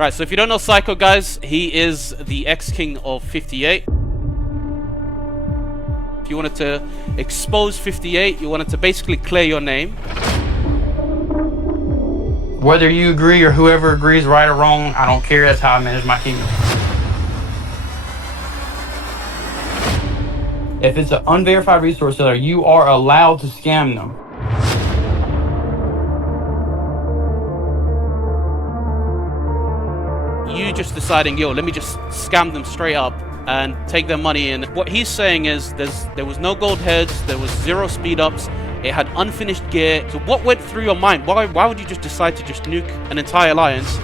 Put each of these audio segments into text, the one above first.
Right, so if you don't know Psycho, guys, he is the ex-king of 58. If you wanted to expose 58, you wanted to basically clear your name. Whether you agree or whoever agrees, right or wrong, I don't care. That's how I manage my kingdom. If it's an unverified resource seller, you are allowed to scam them. You just deciding, yo, let me just scam them straight up and take their money. And what he's saying is there was no gold heads, there was 0 speed ups, it had unfinished gear. So what went through your mind? Why would you just decide to just nuke an entire alliance?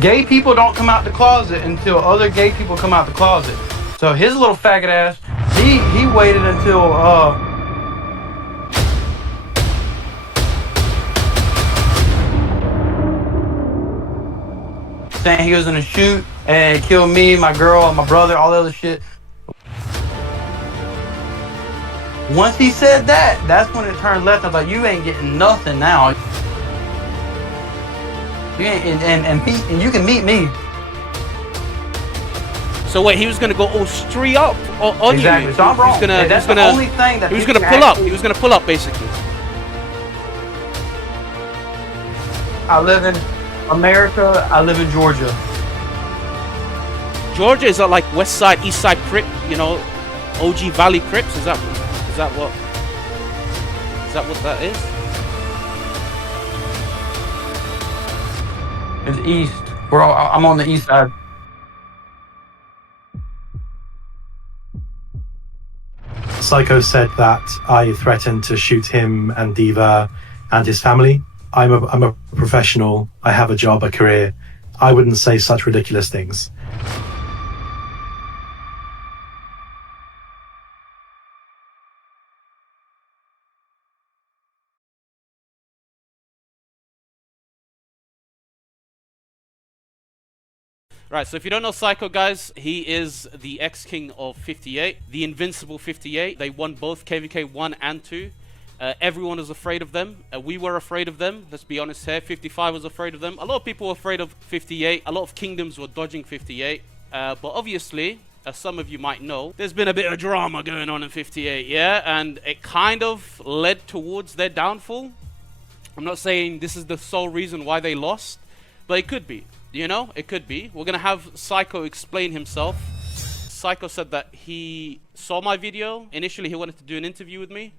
Gay people don't come out the closet until other gay people come out the closet. So his little faggot ass, he waited until saying he was gonna shoot and kill me, my girl, and my brother, all the other shit. Once he said that, that's when it turned left. I was like, you ain't getting nothing now. You ain't, and you can meet me. So wait, he was gonna go all straight up on exactly. you. So I'm wrong. That's the only thing that he was gonna pull up. He was gonna pull up, basically. I live in America. I live in Georgia. Georgia, is that like West Side, East Side Crip? You know, OG Valley Crips? Is that what that is? It's east. I'm on the east side. Psycho said that I threatened to shoot him and Diva and his family. I'm a professional. I have a job, a career. I wouldn't say such ridiculous things. Right, so if you don't know Psycho, guys, he is the ex-king of 58, the invincible 58. They won both KVK 1 and 2. Everyone was afraid of them. We were afraid of them. Let's be honest here. 55 was afraid of them. A lot of people were afraid of 58. A lot of kingdoms were dodging 58. But obviously, as some of you might know, there's been a bit of drama going on in 58, yeah? And it kind of led towards their downfall. I'm not saying this is the sole reason why they lost, but it could be. You know, it could be. We're going to have Psycho explain himself. Psycho said that he saw my video. Initially, he wanted to do an interview with me.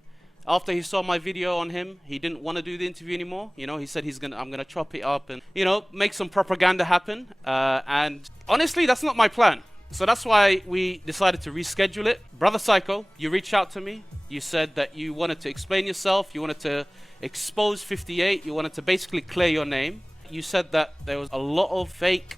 After he saw my video on him, he didn't want to do the interview anymore. You know, he said I'm going to chop it up and, you know, make some propaganda happen. And honestly, that's not my plan. So that's why we decided to reschedule it. Brother Psycho, you reached out to me. You said that you wanted to explain yourself. You wanted to expose 58. You wanted to basically clear your name. You said that there was a lot of fake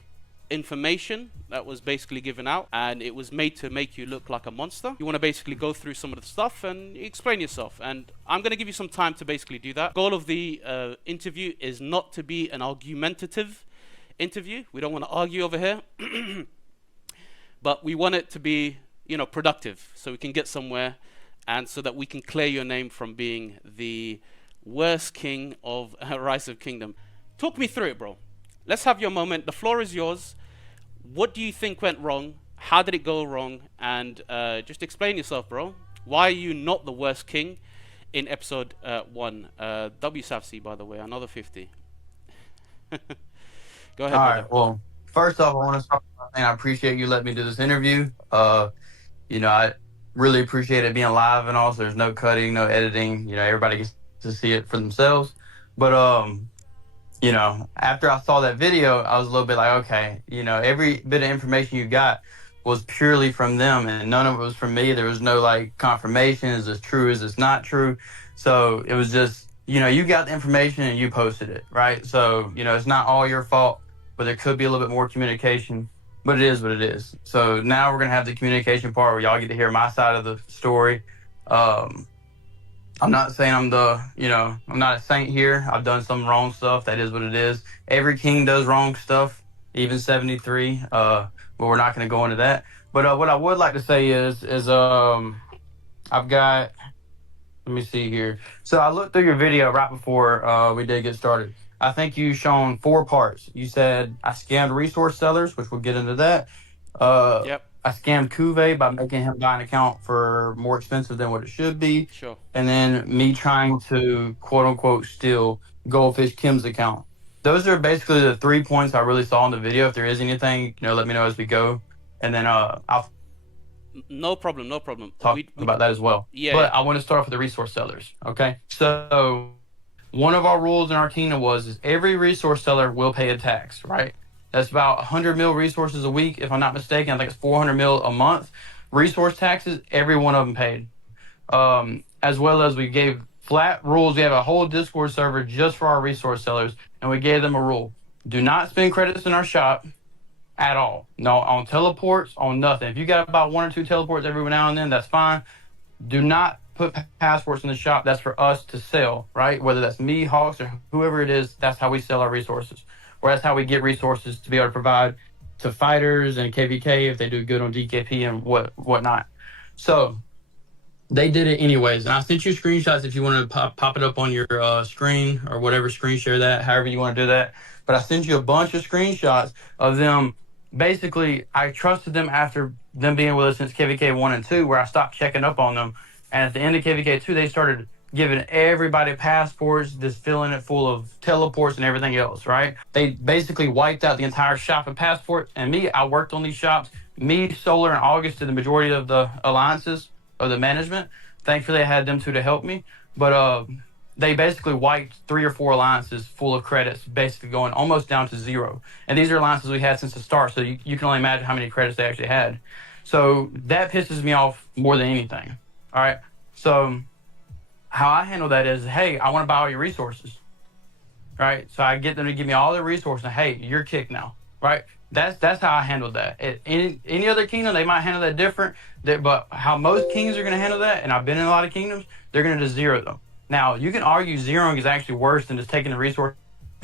information that was basically given out, and it was made to make you look like a monster. You want to basically go through some of the stuff and explain yourself, and I'm going to give you some time to basically do that. The goal of the interview is not to be an argumentative interview. We don't want to argue over here, but we want it to be, you know, productive, so we can get somewhere, and so that we can clear your name from being the worst king of Rise of Kingdom. Talk me through it, bro. Let's have your moment. The floor is yours. What do you think went wrong? How did it go wrong? And just explain yourself, bro. Why are you not the worst king in episode 1? WSAFC, by the way, another 50. Go ahead. All right. Well, first off, I want to start by saying I appreciate you letting me do this interview. You know, I really appreciate it being live and all. So there's no cutting, no editing. You know, everybody gets to see it for themselves. But you know, after I saw that video, I was a little bit like, okay, you know, every bit of information you got was purely from them, and none of it was from me. There was no like confirmation. Is this true? Is this not true? So it was just, you know, you got the information and you posted it, right? So, you know, it's not all your fault, but there could be a little bit more communication, but it is what it is. So now we're going to have the communication part where y'all get to hear my side of the story. I'm not saying I'm not a saint here. I've done some wrong stuff. That is what it is. Every king does wrong stuff, even 73. But we're not going to go into that. But what I would like to say is I've got, let me see here. So I looked through your video right before we did get started. I think you shown 4 parts. You said I scammed resource sellers, which we'll get into that. Yep. I scammed Cuvée by making him buy an account for more expensive than what it should be. Sure. And then me trying to quote unquote steal Goldfish Kim's account. Those are basically the 3 points I really saw in the video. If there is anything, let me know as we go. And then I'll No problem. No problem. talk about that as well. Yeah. But I want to start off with the resource sellers. Okay. So one of our rules in our kingdom is every resource seller will pay a tax, right? That's about 100 mil resources a week, if I'm not mistaken. I think it's 400 mil a month. Resource taxes, every one of them paid. As well as we gave flat rules. We have a whole Discord server just for our resource sellers, and we gave them a rule. Do not spend credits in our shop at all. No, on teleports, on nothing. If you got about 1 or 2 teleports every now and then, that's fine. Do not put passports in the shop. That's for us to sell, right? Whether that's me, Hawks, or whoever it is, that's how we sell our resources. Or that's how we get resources to be able to provide to fighters and KVK if they do good on DKP and whatnot. So they did it anyways. And I sent you screenshots if you want to pop it up on your screen or whatever, screen share that, however you want to do that. But I sent you a bunch of screenshots of them. Basically, I trusted them after them being with us since KVK 1 and 2, where I stopped checking up on them. And at the end of KVK 2, they started giving everybody passports, just filling it full of teleports and everything else, right? They basically wiped out the entire shop of passports. And me, I worked on these shops. Me, Solar, and August did the majority of the alliances of the management. Thankfully, I had them 2 to help me. But they basically wiped 3 or 4 alliances full of credits, basically going almost down to 0. And these are alliances we had since the start, so you can only imagine how many credits they actually had. So that pisses me off more than anything. All right? So how I handle that is, hey, I want to buy all your resources. Right? So I get them to give me all their resources, and hey, you're kicked now. Right? That's how I handled that. Any other kingdom, they might handle that different. But how most kings are going to handle that, and I've been in a lot of kingdoms, they're going to just 0 them. Now, you can argue zeroing is actually worse than just taking the resources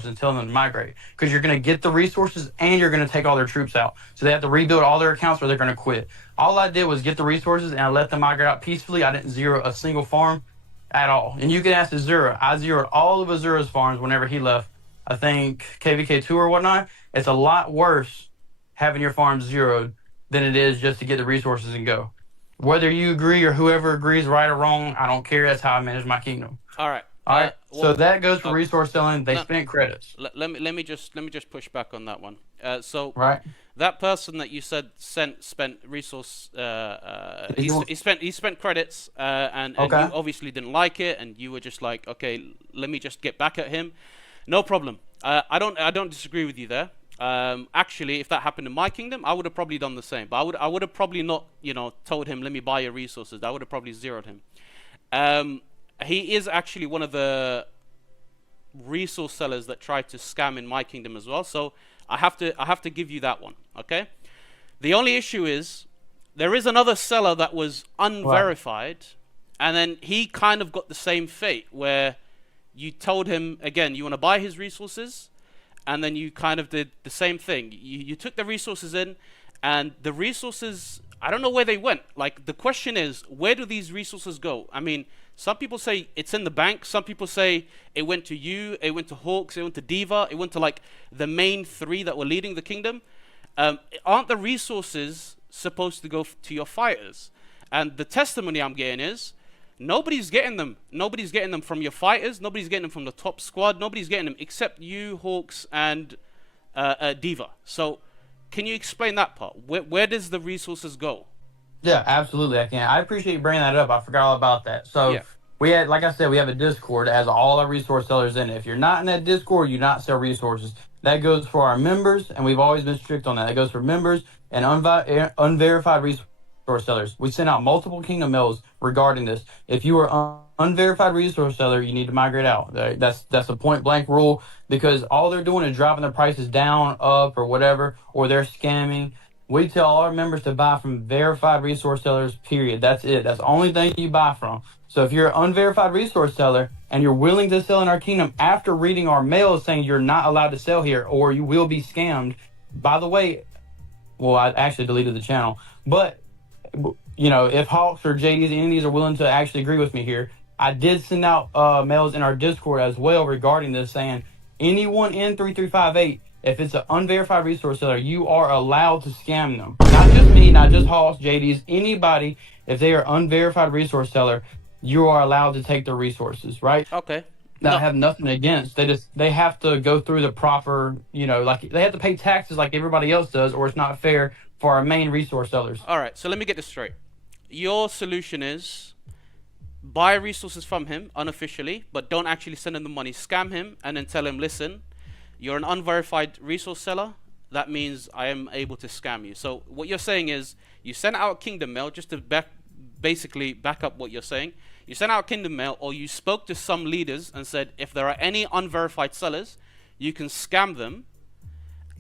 and telling them to migrate, because you're going to get the resources and you're going to take all their troops out. So they have to rebuild all their accounts or they're going to quit. All I did was get the resources and I let them migrate out peacefully. I didn't 0 a single farm at all. And you can ask Azura. I 0'd all of Azura's farms whenever he left. I think KVK 2 or whatnot. It's a lot worse having your farms 0'd than it is just to get the resources and go. Whether you agree or whoever agrees, right or wrong, I don't care. That's how I manage my kingdom. All right. All right. Well, so that goes for resource selling. They spent credits. Let me just push back on that one. So right. That person that you said spent resource. He spent credits, and you obviously didn't like it, and you were just like, okay, let me just get back at him. No problem. I don't disagree with you there. Actually, if that happened in my kingdom, I would have probably done the same. But I would have probably not, told him, let me buy your resources. I would have probably 0'd him. He is actually one of the resource sellers that tried to scam in my kingdom as well. So I have to give you that one. Okay. The only issue is there is another seller that was unverified, and then he kind of got the same fate where you told him again you want to buy his resources. And then you kind of did the same thing. You took the resources in, and the resources, I don't know where they went. Like, the question is, where do these resources go? I mean, some people say it's in the bank. Some people say it went to you, it went to Hawks, it went to Diva, it went to, like, the main 3 that were leading the kingdom. Aren't the resources supposed to go to your fighters? And the testimony I'm getting is, nobody's getting them. Nobody's getting them from your fighters. Nobody's getting them from the top squad. Nobody's getting them except you, Hawks, and Diva. So, can you explain that part? Where does the resources go? Yeah, absolutely, I can. I appreciate you bringing that up. I forgot all about that. So, we had, like I said, we have a Discord that has all our resource sellers in it. If you're not in that Discord, you not sell resources. That goes for our members, and we've always been strict on that. That goes for members and unverified resource sellers. We sent out multiple kingdom mails regarding this. If you are unverified resource seller, you need to migrate out. That's a point blank rule, because all they're doing is driving their prices down, up, or whatever, or they're scamming. We tell all our members to buy from verified resource sellers, period. That's it. That's the only thing you buy from. So if you're an unverified resource seller and you're willing to sell in our kingdom after reading our mails saying you're not allowed to sell here or you will be scammed, by the way, well, I actually deleted the channel, but if Hawks or JDs, any of these are willing to actually agree with me here, I did send out mails in our Discord as well regarding this, saying anyone in 3358, if it's an unverified resource seller, you are allowed to scam them. Not just me, not just Hoss, JD's, anybody. If they are unverified resource seller, you are allowed to take their resources, right? Okay. That No. I have nothing against. They have to go through the proper, like they have to pay taxes like everybody else does, or it's not fair for our main resource sellers. All right. So let me get this straight. Your solution is buy resources from him unofficially, but don't actually send him the money. Scam him and then tell him, listen, you're an unverified resource seller. That means I am able to scam you. So what you're saying is you send out Kingdom Mail, just to basically back up what you're saying. You sent out Kingdom Mail, or you spoke to some leaders and said, if there are any unverified sellers, you can scam them.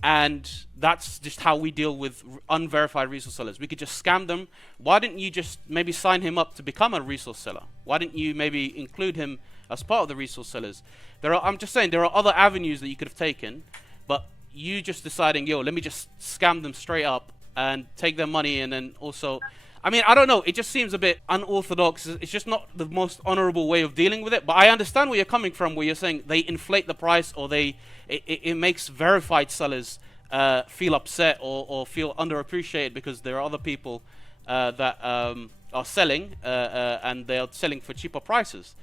And that's just how we deal with unverified resource sellers. We could just scam them. Why didn't you just maybe sign him up to become a resource seller? Why didn't you maybe include him as part of the resource sellers? I'm just saying, there are other avenues that you could have taken, but you just deciding, yo, let me just scam them straight up and take their money, and then also, I mean, I don't know, it just seems a bit unorthodox. It's just not the most honorable way of dealing with it, but I understand where you're coming from, where you're saying they inflate the price, or it makes verified sellers feel upset or feel underappreciated because there are other people that are selling and they are selling for cheaper prices.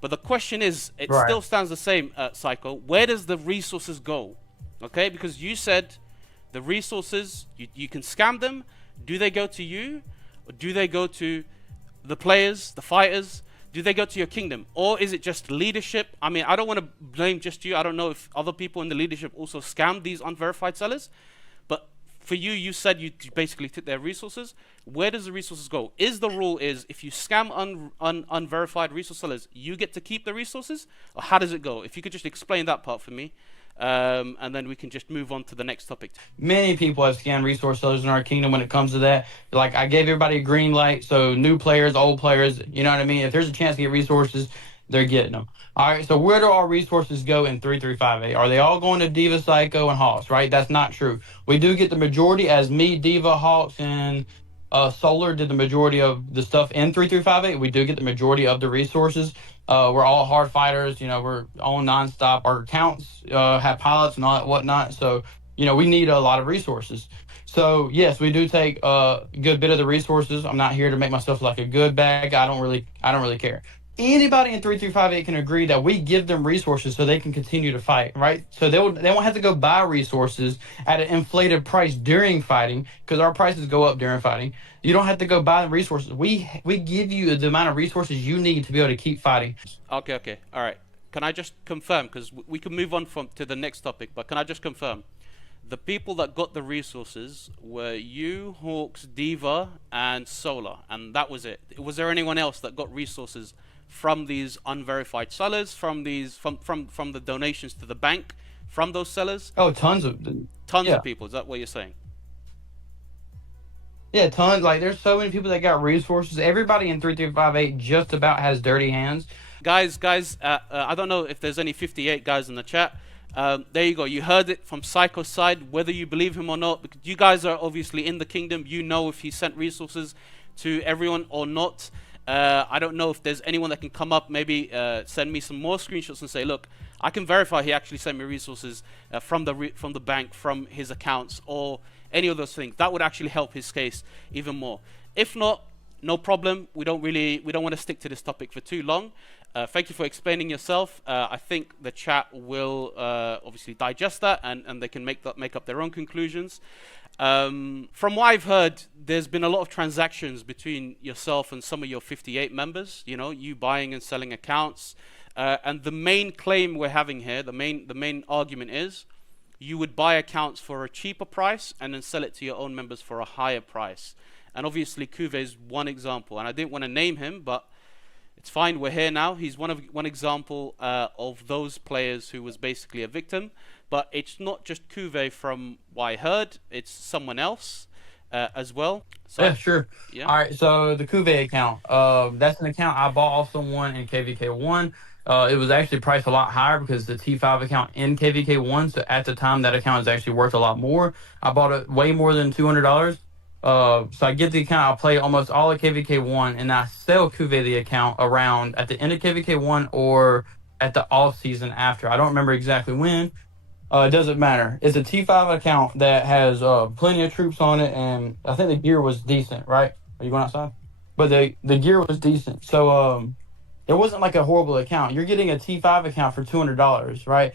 But the question is, it Right. still stands the same, Psycho. Where does the resources go? Okay, because you said the resources, you can scam them. Do they go to you? Or do they go to the players, the fighters? Do they go to your kingdom? Or is it just leadership? I mean, I don't want to blame just you. I don't know if other people in the leadership also scammed these unverified sellers. But for you, you said you basically took their resources. Where does the resources go? Is the rule is if you scam unverified resource sellers, you get to keep the resources? Or how does it go? If you could just explain that part for me. And then we can just move on to the next topic. Many people have scammed resource sellers in our kingdom when it comes to that. Like, I gave everybody a green light, so new players, old players, you know what I mean? If there's a chance to get resources, they're getting them. All right, so where do our resources go in 3358? Are they all going to Diva, Psycho, and Hawks, right? That's not true. We do get the majority, as me, Diva, Hawks, and Solar did the majority of the stuff in 3358. We do get the majority of the resources. We're all hard fighters. We're all nonstop. Our accounts have pilots and all that whatnot. So, we need a lot of resources. So, yes, we do take a good bit of the resources. I'm not here to make myself like a good bad guy. I don't really care. Anybody in 3358 can agree that we give them resources so they can continue to fight, right? So they won't have to go buy resources at an inflated price during fighting, because our prices go up during fighting. You don't have to go buy the resources. We give you the amount of resources you need to be able to keep fighting. Okay, all right. Can I just confirm, because we can move on to the next topic, but can I just confirm? The people that got the resources were you, Hawks, Diva, and Solar, and that was it. Was there anyone else that got resources from these unverified sellers, from the donations to the bank, from those sellers? Oh, tons of people. Is that what you're saying? Yeah, tons. Like, there's so many people that got resources. Everybody in 3358 just about has dirty hands. Guys, I don't know if there's any 58 guys in the chat. There you go. You heard it from Psycho's side, whether you believe him or not. Because you guys are obviously in the kingdom. You know if he sent resources to everyone or not. I don't know if there's anyone that can come up, maybe send me some more screenshots and say, look, I can verify he actually sent me resources from the bank, from his accounts, or any of those things. That would actually help his case even more. If not, no problem. We don't want to stick to this topic for too long. Thank you for explaining yourself. I think the chat will obviously digest that, and they can make up their own conclusions. From what I've heard, there's been a lot of transactions between yourself and some of your 58 members. You buying and selling accounts, and the main claim we're having here, the main argument is, you would buy accounts for a cheaper price and then sell it to your own members for a higher price. And obviously, Kuve is one example, and I didn't want to name him, but it's fine. We're here now. He's one example of those players who was basically a victim. But it's not just Kuve from what I heard. It's someone else as well. So, yeah, sure. Yeah. All right, so the Kuve account, that's an account I bought off someone in KVK1. It was actually priced a lot higher because the T5 account in KVK1, so at the time that account is actually worth a lot more. I bought it way more than $200. So I get the account, I'll play almost all of KVK1, and I sell Kuve the account around at the end of KVK1 or at the off season after. I don't remember exactly when. It doesn't matter. It's a T5 account that has plenty of troops on it, and I think the gear was decent, right? Are you going outside? But the gear was decent. So it wasn't like a horrible account. You're getting a T5 account for $200, right?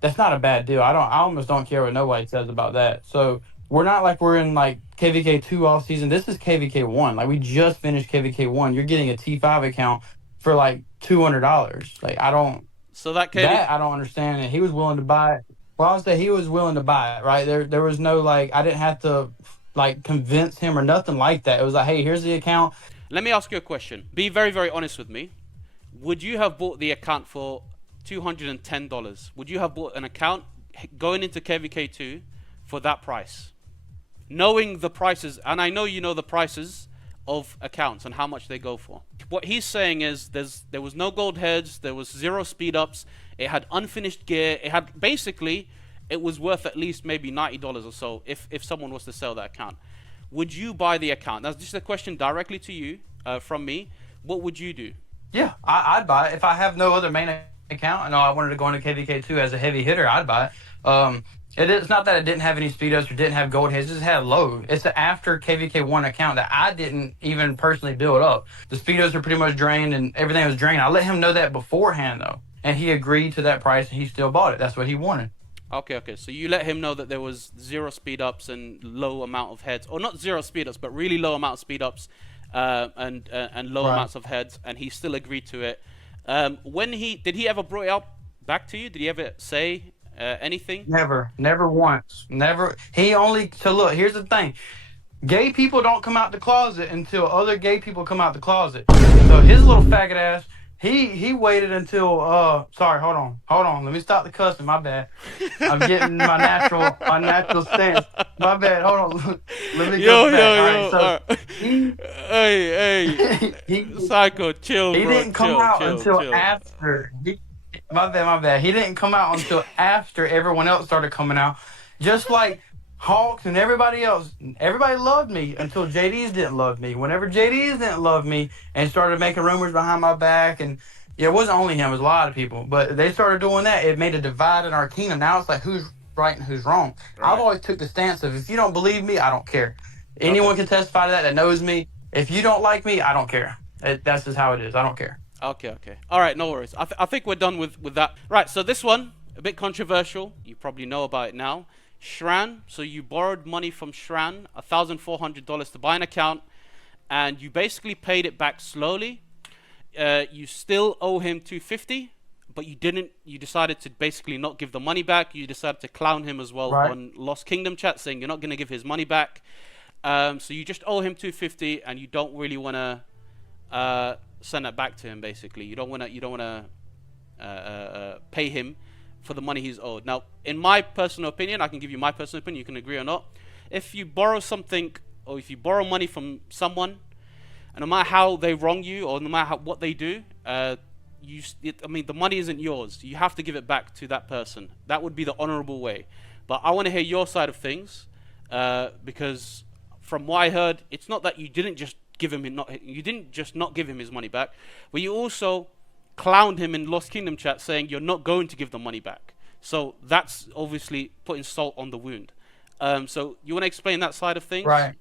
That's not a bad deal. I almost don't care what nobody says about that. So we're not like we're in like KVK 2 off season. This is KVK 1. Like we just finished KVK 1. You're getting a T5 account for like $200. Like I don't understand. And he was willing to buy it. Well, I would say he was willing to buy it, right? There was no like I didn't have to like convince him or nothing like that. It was like, hey, here's the account. Let me ask you a question. Be very, very honest with me. Would you have bought the account for $210? Would you have bought an account going into KVK2 for that price? Knowing the prices, and I know you know the prices of accounts and how much they go for. What he's saying is there was no gold heads, there was 0 speed ups, it had unfinished gear, it was worth at least maybe $90 or so if someone was to sell that account. Would you buy the account? That's just a question directly to you from me. What would you do? Yeah, I'd buy it. If I have no other main account and I wanted to go into KVK2 as a heavy hitter, I'd buy it. It's not that it didn't have any speed ups or didn't have gold heads, it just had low. It's an after KVK1 account that I didn't even personally build up. The speed ups are pretty much drained and everything was drained. I let him know that beforehand though, and he agreed to that price and he still bought it. That's what he wanted. Okay. So you let him know that there was 0 speed ups and low amount of heads, or not 0 speed ups, but really low amount of speed ups and low amounts of heads, and he still agreed to it. Did he ever brought it up back to you? Did he ever say anything? Never once. Never. Look, here's the thing. Gay people don't come out the closet until other gay people come out the closet. So his little faggot ass, he waited until sorry, hold on. Let me stop the cussing, my bad. I'm getting my natural stance. My bad, hold on. Let me go back. Hey, Psycho, chill, he bro. Didn't come out until after. My bad. He didn't come out until after everyone else started coming out. Just like Hawks and everybody else. Everybody loved me until JDs didn't love me. Whenever JDs didn't love me and started making rumors behind my back, and yeah, it wasn't only him, it was a lot of people, but they started doing that. It made a divide in our kingdom. Now it's like who's right and who's wrong. Right. I've always took the stance of if you don't believe me, I don't care. Anyone can testify to that knows me. If you don't like me, I don't care. That's just how it is. I don't care. Okay. All right, no worries. I think we're done with that. Right, so this one, a bit controversial. You probably know about it now. Shran, so you borrowed money from Shran, $1,400 to buy an account, and you basically paid it back slowly. You still owe him $250, but you decided to basically not give the money back. You decided to clown him as well on Lost Kingdom chat, saying you're not going to give his money back. So you just owe him $250, and you don't really want to send that back to him. Basically, you don't want to pay him for the money he's owed. Now, in my personal opinion, I can give you my personal opinion. You can agree or not. If you borrow something, or if you borrow money from someone, and no matter how they wrong you, or no matter what they do, the money isn't yours. You have to give it back to that person. That would be the honorable way. But I want to hear your side of things, because from what I heard, it's not that you didn't just not give him his money back, but you also clowned him in Lost Kingdom chat, saying you're not going to give the money back. So that's obviously putting salt on the wound. So you want to explain that side of things? Right.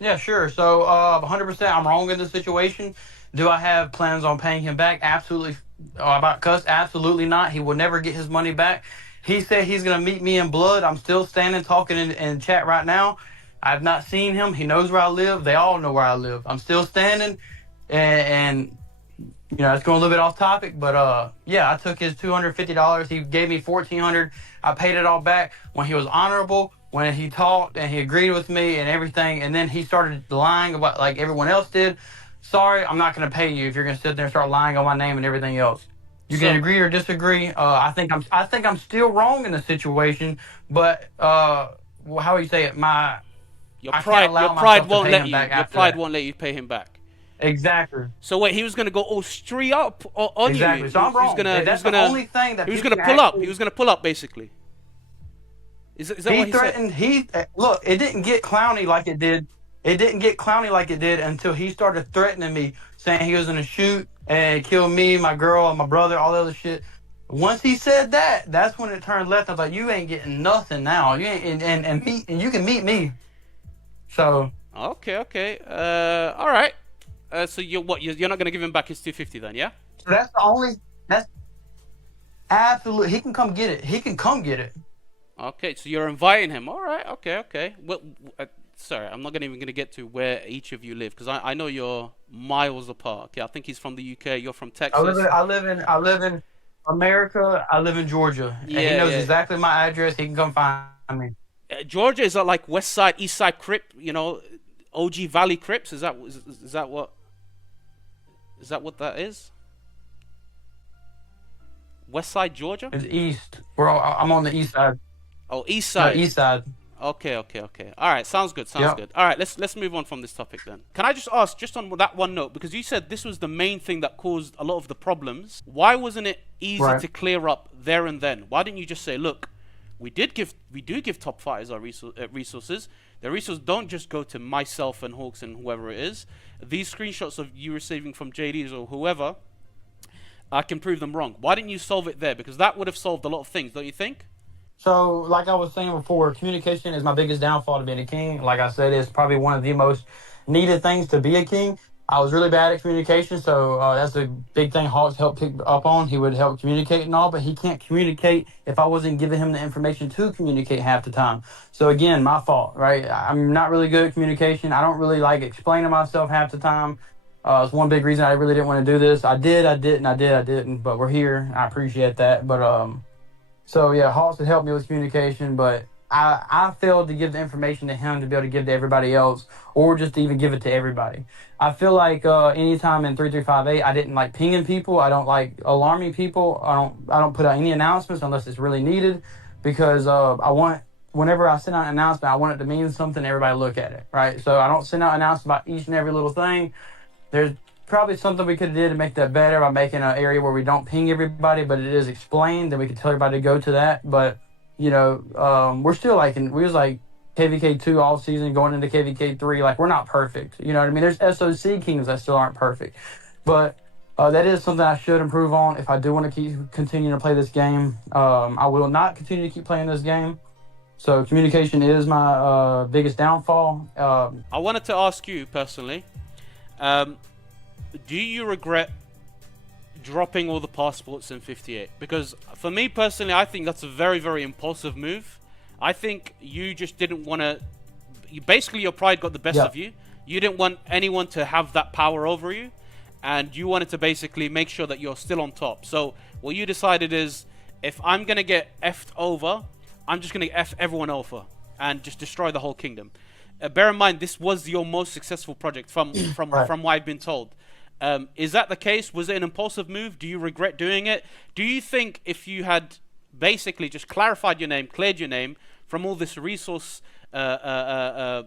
Yeah, sure. So 100% I'm wrong in this situation. Do I have plans on paying him back? Absolutely. About Cuss? Absolutely not. He will never get his money back. He said he's going to meet me in blood. I'm still standing talking in chat right now. I've not seen him. He knows where I live. They all know where I live. I'm still standing, and you know, it's going a little bit off topic, but yeah, I took his $250. He gave me $1,400. I paid it all back when he was honorable, when he talked and he agreed with me and everything, and then he started lying about like everyone else did. Sorry, I'm not going to pay you if you're going to sit there and start lying on my name and everything else. You can agree or disagree. I think I'm still wrong in the situation, but how do you say it? Your pride won't let you pay him back. Exactly. So wait, he was going to go all straight up on you. Exactly. So I'm wrong. That's the only thing that he was going to pull up. He was going to pull up, basically. Is that what he threatened? Said? Look. It didn't get clowny like it did. It didn't get clowny like it did until he started threatening me, saying he was going to shoot and kill me, my girl, my brother, all the other shit. Once he said that, that's when it turned left. I was like, you ain't getting nothing now. You ain't, and you can meet me. So Okay. All right. So you're not gonna give him back his 250 then, yeah? that's the only. That's absolute. He can come get it. He can come get it. Okay, so you're inviting him. All right. Okay. Well, sorry, I'm not even gonna get to where each of you live because I know you're miles apart. Okay, I think he's from the UK. You're from Texas. I live in America. I live in Georgia, and he knows exactly my address. He can come find me. Georgia, is that like West Side, East Side Crip? OG Valley Crips. Is that what? Is that what that is? West Side, Georgia? It's east. I'm on the east side. Oh, East Side. No, east side. Okay. All right, sounds good. Good. All right, let's move on from this topic then. Can I just ask, just on that one note, because you said this was the main thing that caused a lot of the problems. Why wasn't it easy to clear up there and then? Why didn't you just say, look, we do give top fighters our resources. The resources don't just go to myself and Hawks and whoever it is. These screenshots of you receiving from JDs or whoever, I can prove them wrong. Why didn't you solve it there? Because that would have solved a lot of things, don't you think? So, like I was saying before, communication is my biggest downfall to being a king. Like I said, it's probably one of the most needed things to be a king. I was really bad at communication, so that's a big thing Hawks helped pick up on. He would help communicate and all, but he can't communicate if I wasn't giving him the information to communicate half the time. So again, my fault, right? I'm not really good at communication. I don't really like explaining myself half the time. It's one big reason I really didn't want to do this. I didn't, but we're here. I appreciate that. But so yeah, Hawks had helped me with communication, but I failed to give the information to him to be able to give to everybody else, or just to even give it to everybody. I feel like anytime in 3358, I didn't like pinging people. I don't like alarming people. I don't put out any announcements unless it's really needed, because whenever I send out an announcement, I want it to mean something. Everybody look at it, right? So I don't send out announcements about each and every little thing. There's probably something we could have did to make that better by making an area where we don't ping everybody, but it is explained, then we could tell everybody to go to that. But we're still we was like KVK 2 all season going into KVK 3. Like, we're not perfect. You know what I mean? There's SOC kings that still aren't perfect, but that is something I should improve on if I do want to keep continuing to play this game. I will not continue to keep playing this game. So communication is my biggest downfall. I wanted to ask you personally, do you regret dropping all the passports in 58? Because for me personally, I think that's a very, very impulsive move. I think you just didn't want to... Basically, your pride got the best of you. You didn't want anyone to have that power over you. And you wanted to basically make sure that you're still on top. So what you decided is, if I'm going to get effed over, I'm just going to F everyone over and just destroy the whole kingdom. Bear in mind, this was your most successful project from what I've been told. Is that the case? Was it an impulsive move? Do you regret doing it? Do you think if you had basically just clarified your name, cleared your name from all this resource, not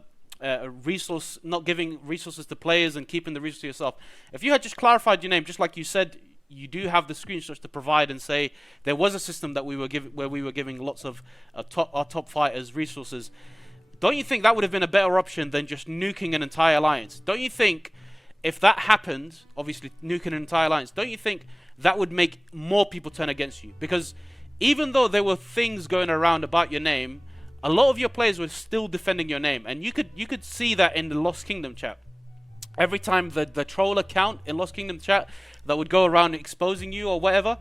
giving resources to players and keeping the resources to yourself, if you had just clarified your name, just like you said, you do have the screenshots to provide and say there was a system that we were giving lots of our top fighters resources, don't you think that would have been a better option than just nuking an entire alliance? Don't you think if that happened, obviously nuking an entire alliance, don't you think that would make more people turn against you? Because even though there were things going around about your name, a lot of your players were still defending your name, and you could see that in the Lost Kingdom chat. Every time the troll account in Lost Kingdom chat that would go around exposing you or whatever,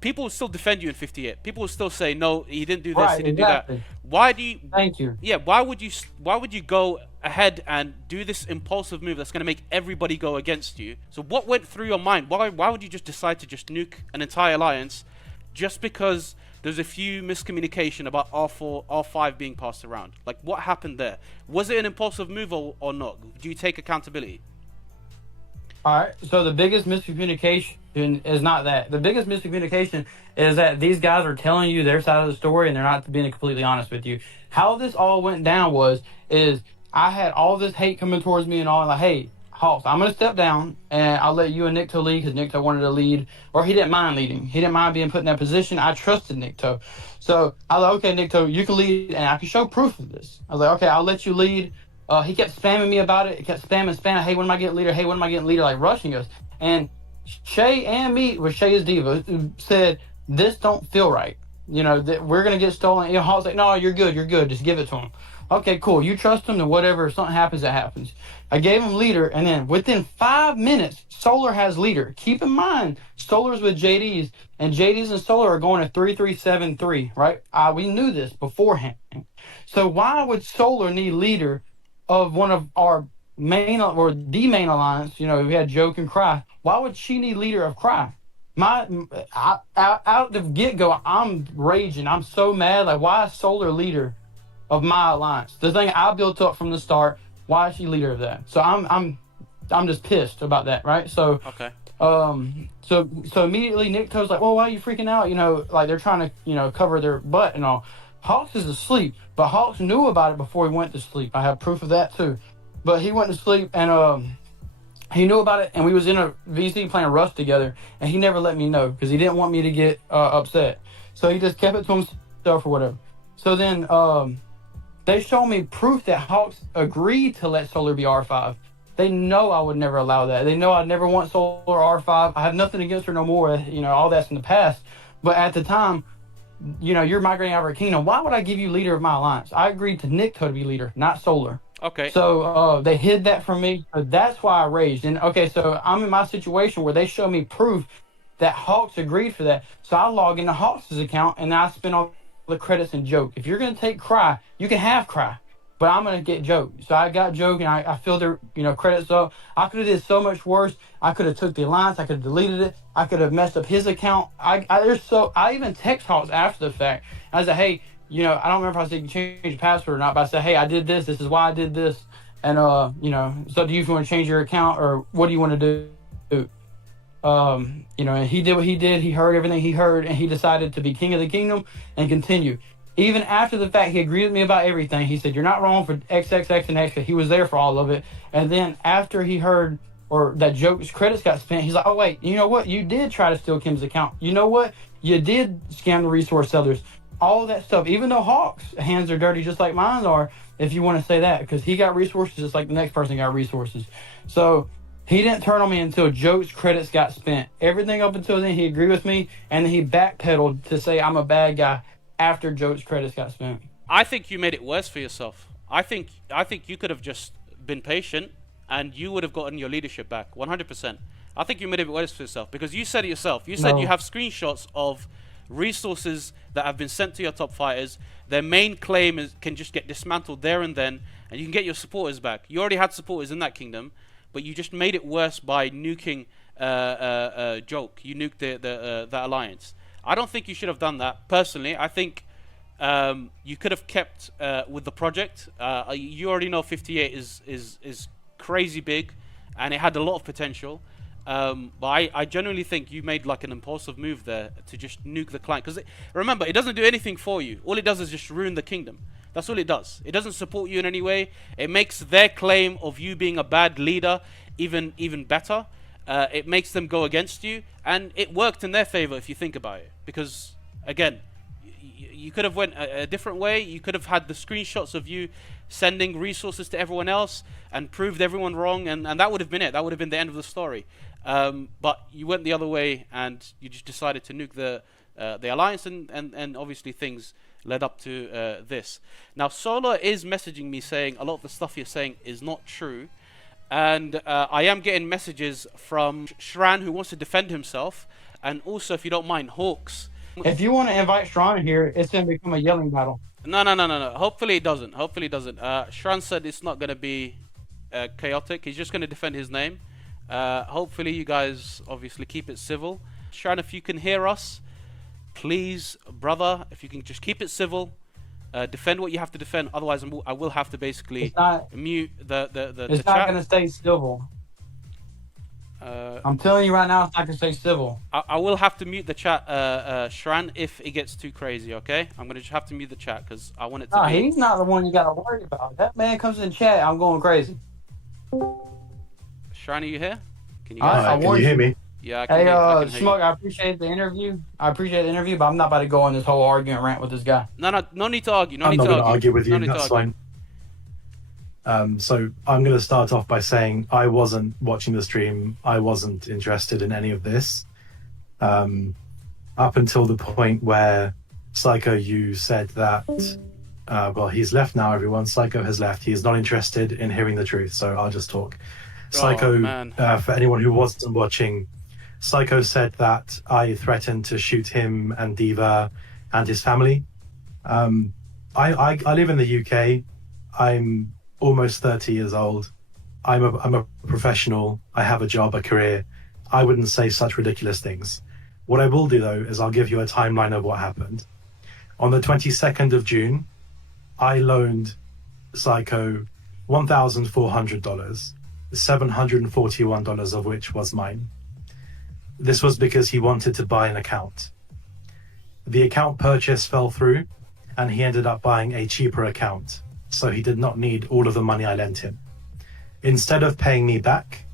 people would still defend you in 58. People would still say, no, he didn't do this, he didn't do that. Why do you... Thank you. Yeah, why would you go ahead and do this impulsive move that's going to make everybody go against you? So what went through your mind? Why would you just decide to just nuke an entire alliance just because there's a few miscommunication about R4, R5 being passed around? Like, what happened there? Was it an impulsive move or not? Do you take accountability? All right, so the biggest miscommunication is not that. The biggest miscommunication is that these guys are telling you their side of the story and they're not being completely honest with you. How this all went down is I had all this hate coming towards me and all, like, hey, Hawks, I'm going to step down and I'll let you and Nikto lead, because Nikto wanted to lead, or he didn't mind leading. He didn't mind being put in that position. I trusted Nikto. So I was like, okay, Nikto, you can lead and I can show proof of this. I was like, okay, I'll let you lead. He kept spamming me about it. He kept spamming. Hey, when am I getting leader? Hey, when am I getting leader? Like, rushing us. And Shay and me, with Shay is Diva, said this don't feel right. You know that we're gonna get stolen. You know, Hawk's like, no, you're good, just give it to him. Okay, cool. You trust him, then whatever. If something happens, that happens. I gave him leader, and then within 5 minutes, Solar has leader. Keep in mind, Solar's with JD's, and JD's and Solar are going to 3-3-7-3, right? We knew this beforehand. So why would Solar need leader of one of our main or the main alliance? You know, we had Joke and Cry. Why would she need leader of Cry? Out the get-go, I'm raging. I'm so mad. Like, why is Solar leader of my alliance? The thing I built up from the start. Why is she leader of that? So I'm just pissed about that, right? So Okay. So immediately Nikto's like, well, why are you freaking out? You know, like they're trying to, you know, cover their butt and all. Hawks is asleep, but Hawks knew about it before he went to sleep. I have proof of that too. But he went to sleep and he knew about it, and we was in a VC playing Rust together, and he never let me know because he didn't want me to get upset. So he just kept it to himself or whatever. So then they showed me proof that Hawks agreed to let Solar be R5. They know I would never allow that. They know I'd never want Solar R5. I have nothing against her no more. You know, all that's in the past. But at the time, you know, you're migrating out of our kingdom. Why would I give you leader of my alliance? I agreed to Nikto to be leader, not Solar. Okay. So they hid that from me. That's why I raged. And okay, so I'm in my situation where they show me proof that Hawks agreed for that. So I log into Hawks' account and I spend all the credits and Joke. If you're gonna take Cry, you can have Cry, but I'm gonna get Joke. So I got Joke and I filled their, you know, credits up. I could have did so much worse. I could have took the alliance. I could have deleted it. I could have messed up his account. I even text Hawks after the fact. I said, hey, you know, I don't remember if I said you change your password or not, but I said, hey, I did this. This is why I did this. And, you know, it's up to you if you want to change your account or what do you want to do? You know, and he did what he did. He heard everything he heard, and he decided to be king of the kingdom and continue. Even after the fact, he agreed with me about everything. He said, you're not wrong for XXX and X. He was there for all of it. And then after he heard or that Joke's credits got spent, he's like, oh, wait, you know what? You did try to steal Kim's account. You know what? You did scam the resource sellers. All that stuff, even though Hawks' hands are dirty just like mine are, if you want to say that, because he got resources just like the next person got resources. So he didn't turn on me until Joke's credits got spent. Everything up until then, he agreed with me, and then he backpedaled to say I'm a bad guy after Joke's credits got spent. I think you made it worse for yourself. I think you could have just been patient, and you would have gotten your leadership back, 100%. I think you made it worse for yourself, because you said it yourself. You said you have screenshots of resources that have been sent to your top fighters. Their main claim can just get dismantled there and then, and you can get your supporters back. You already had supporters in that kingdom, but you just made it worse by nuking Joke. You nuked that alliance. I don't think you should have done that. Personally, I think you could have kept with the project. You already know 58 is crazy big, and it had a lot of potential. But I genuinely think you made like an impulsive move there to just nuke the client. Because remember, it doesn't do anything for you. All it does is just ruin the kingdom. That's all it does. It doesn't support you in any way. It makes their claim of you being a bad leader even better. It makes them go against you. And it worked in their favor if you think about it. Because, again, you could have went a different way. You could have had the screenshots of you sending resources to everyone else and proved everyone wrong. And that would have been it. That would have been the end of the story. But you went the other way and you just decided to nuke the alliance, and obviously things led up to this. Now Solar is messaging me saying a lot of the stuff you're saying is not true, and I am getting messages from Shran, who wants to defend himself, and also, if you don't mind, Hawks. If you want to invite Shran here, it's going to become a yelling battle. No. Hopefully it doesn't. Shran said it's not going to be chaotic. He's just going to defend his name. Hopefully you guys obviously keep it civil. Shran, if you can hear us, please, brother, if you can just keep it civil, defend what you have to defend. Otherwise, I will have to basically mute the It's chat. not going to stay civil. I'm telling you right now, it's not going to stay civil. I will have to mute the chat, Shran, if it gets too crazy, okay? I'm going to just have to mute the chat because I want it to be... he's not the one you got to worry about. That man comes in chat, I'm going crazy. Shran, are you here? Can you, can you hear me? Yeah, I can Hey, hear, I can hear Smug, I appreciate the interview. But I'm not about to go on this whole argument rant with this guy. No need to argue. I'm not going to argue with you. That's fine. So I'm going to start off by saying I wasn't watching the stream. I wasn't interested in any of this. Up until the point where Psycho, you said that, well, he's left now, everyone. Psycho has left. He is not interested in hearing the truth, so I'll just talk. Psycho, for anyone who wasn't watching, Psycho said that I threatened to shoot him and Diva and his family. I live in the UK. I'm almost 30 years old. I'm a professional. I have a job, a career. I wouldn't say such ridiculous things. What I will do, though, is I'll give you a timeline of what happened. On the 22nd of June, I loaned Psycho $1,400, $741 of which was mine. This was because he wanted to buy an account. The account purchase fell through, and he ended up buying a cheaper account, so he did not need all of the money I lent him. Instead of paying me back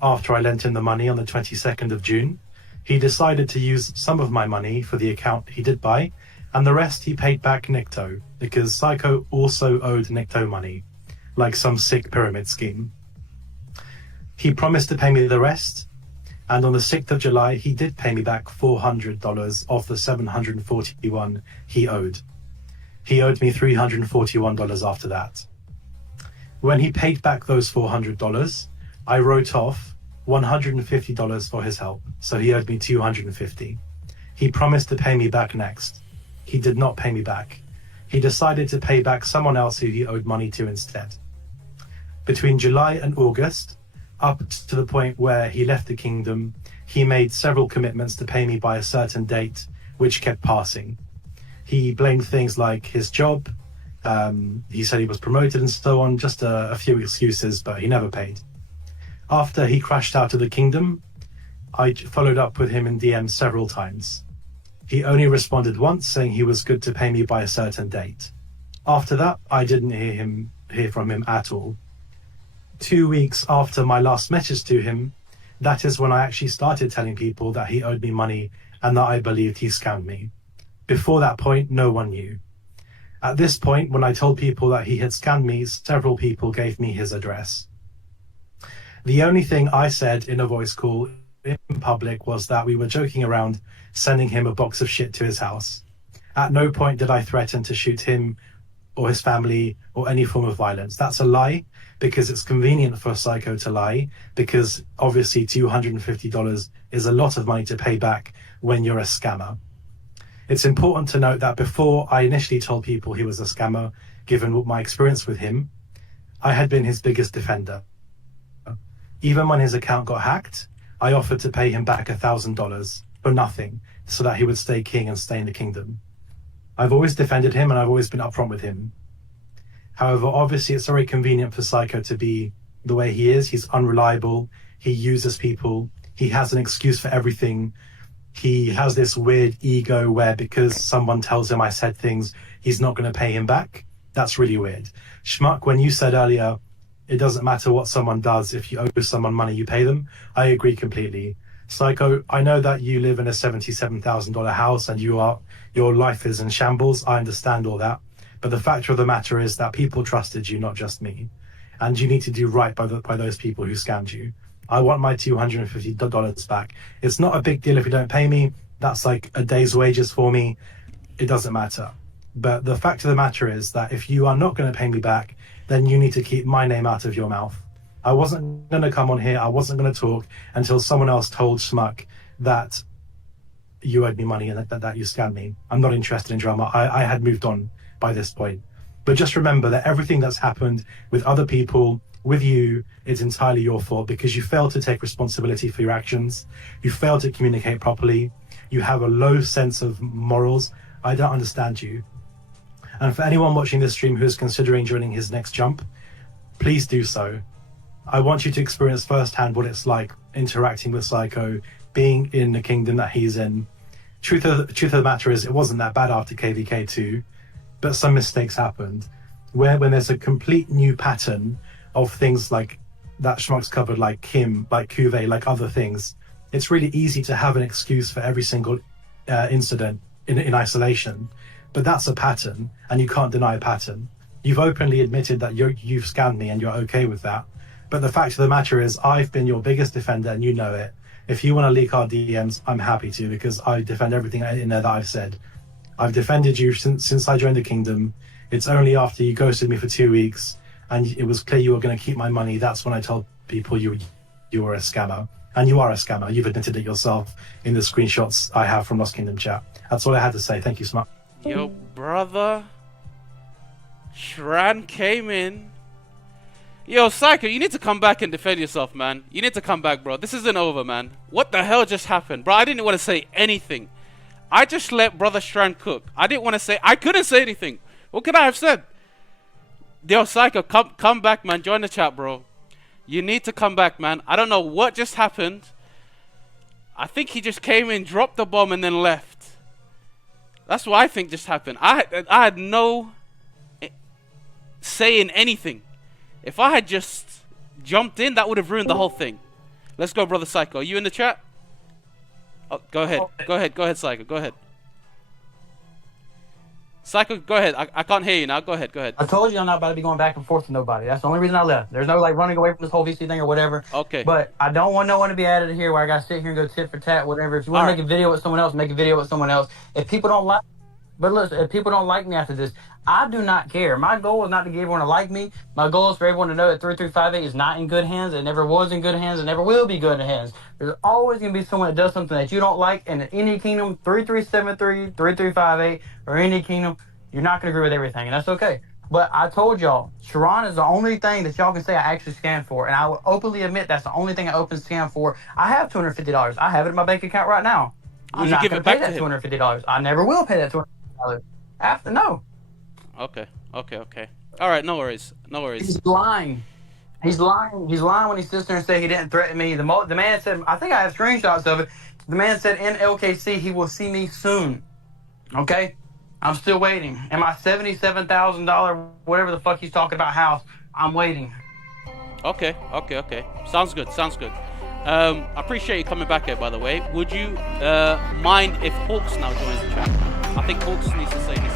after I lent him the money on the 22nd of June, he decided to use some of my money for the account he did buy, and the rest he paid back Nikto, because Psycho also owed Nikto money, like some sick pyramid scheme. He promised to pay me the rest, and on the 6th of July, he did pay me back $400 of the $741 he owed. He owed me $341 after that. When he paid back those $400, I wrote off $150 for his help, so he owed me $250. He promised to pay me back next. He did not pay me back. He decided to pay back someone else who he owed money to instead. Between July and August, up to the point where he left the kingdom, he made several commitments to pay me by a certain date, which kept passing. He blamed things like his job, he said he was promoted and so on, just a few excuses, but he never paid. After he crashed out of the kingdom, I followed up with him in DM several times. He only responded once, saying he was good to pay me by a certain date. After that, I didn't hear from him at all. 2 weeks after my last message to him, that is when I actually started telling people that he owed me money and that I believed he scammed me. Before that point, no one knew. At this point, when I told people that he had scammed me, several people gave me his address. The only thing I said in a voice call in public was that we were joking around, sending him a box of shit to his house. At no point did I threaten to shoot him or his family or any form of violence. That's a lie, because it's convenient for Psycho to lie, because obviously $250 is a lot of money to pay back when you're a scammer. It's important to note that before I initially told people he was a scammer, given my experience with him, I had been his biggest defender. Even when his account got hacked, I offered to pay him back $1,000 for nothing, so that he would stay king and stay in the kingdom. I've always defended him and I've always been upfront with him. However, obviously it's very convenient for Psycho to be the way he is. He's unreliable, he uses people, he has an excuse for everything. He has this weird ego where because someone tells him I said things, he's not going to pay him back. That's really weird. Schmuck, when you said earlier, it doesn't matter what someone does, if you owe someone money, you pay them, I agree completely. Psycho, I know that you live in a $77,000 house and your life is in shambles. I understand all that. But the fact of the matter is that people trusted you, not just me. And you need to do right by those people who scammed you. I want my $250 back. It's not a big deal if you don't pay me. That's like a day's wages for me. It doesn't matter. But the fact of the matter is that if you are not going to pay me back, then you need to keep my name out of your mouth. I wasn't going to come on here. I wasn't going to talk until someone else told Schmuck that you owed me money and that you scammed me. I'm not interested in drama. I had moved on by this point. But just remember that everything that's happened with other people, with you, is entirely your fault, because you failed to take responsibility for your actions. You failed to communicate properly. You have a low sense of morals. I don't understand you. And for anyone watching this stream who is considering joining his next jump, please do so. I want you to experience firsthand what it's like interacting with Psycho, being in the kingdom that he's in. Truth of the matter is, it wasn't that bad after KVK 2, but some mistakes happened. When there's a complete new pattern of things like that Schmuck's covered, like Kim, like Cuvée, like other things, it's really easy to have an excuse for every single incident in isolation. But that's a pattern, and you can't deny a pattern. You've openly admitted that you've scammed me and you're okay with that. But the fact of the matter is, I've been your biggest defender and you know it. If you want to leak our DMs, I'm happy to, because I defend everything in there that I've said. I've defended you since I joined the kingdom. It's only after you ghosted me for 2 weeks and it was clear you were going to keep my money. That's when I told people you were a scammer. And you are a scammer. You've admitted it yourself in the screenshots I have from Lost Kingdom chat. That's all I had to say. Thank you, Smart. Yo, brother. Shran came in. Yo, Psycho, you need to come back and defend yourself, man. You need to come back, bro. This isn't over, man. What the hell just happened? Bro, I didn't want to say anything. I just let Brother Shran cook. I didn't want to say... I couldn't say anything. What could I have said? Yo, Psycho, come back, man. Join the chat, bro. You need to come back, man. I don't know what just happened. I think he just came in, dropped the bomb, and then left. That's what I think just happened. I had no say in anything. If I had just jumped in, that would have ruined the whole thing. Let's go, Brother Psycho. Are you in the chat? Oh, go ahead. Go ahead, Psycho. Go ahead. Psycho, go ahead. I can't hear you now. Go ahead. I told you I'm not about to be going back and forth with nobody. That's the only reason I left. There's no like running away from this whole VC thing or whatever. Okay. But I don't want no one to be added here where I got to sit here and go tit for tat, whatever. If you want to make a video with someone else, make a video with someone else. If people don't like... But listen, if people don't like me after this, I do not care. My goal is not to get everyone to like me. My goal is for everyone to know that 3358 is not in good hands. It never was in good hands. It never will be good in hands. There's always going to be someone that does something that you don't like. And in any kingdom, 3373, 3358, or any kingdom, you're not going to agree with everything. And that's okay. But I told y'all, Shran is the only thing that y'all can say I actually scammed for. And I will openly admit that's the only thing I open scam for. I have $250. I have it in my bank account right now. I'm not going to pay that $250. I never will pay that $250. After no. Okay. All right, no worries. He's lying. He's lying when he sits there and say he didn't threaten me. The man said, I think I have screenshots of it. The man said in LKC he will see me soon. Okay? I'm still waiting. And my $77,000, whatever the fuck he's talking about house, I'm waiting. Okay. Sounds good. I appreciate you coming back here, by the way. Would you mind if Hawks now joins the chat? I think Hawks needs to say his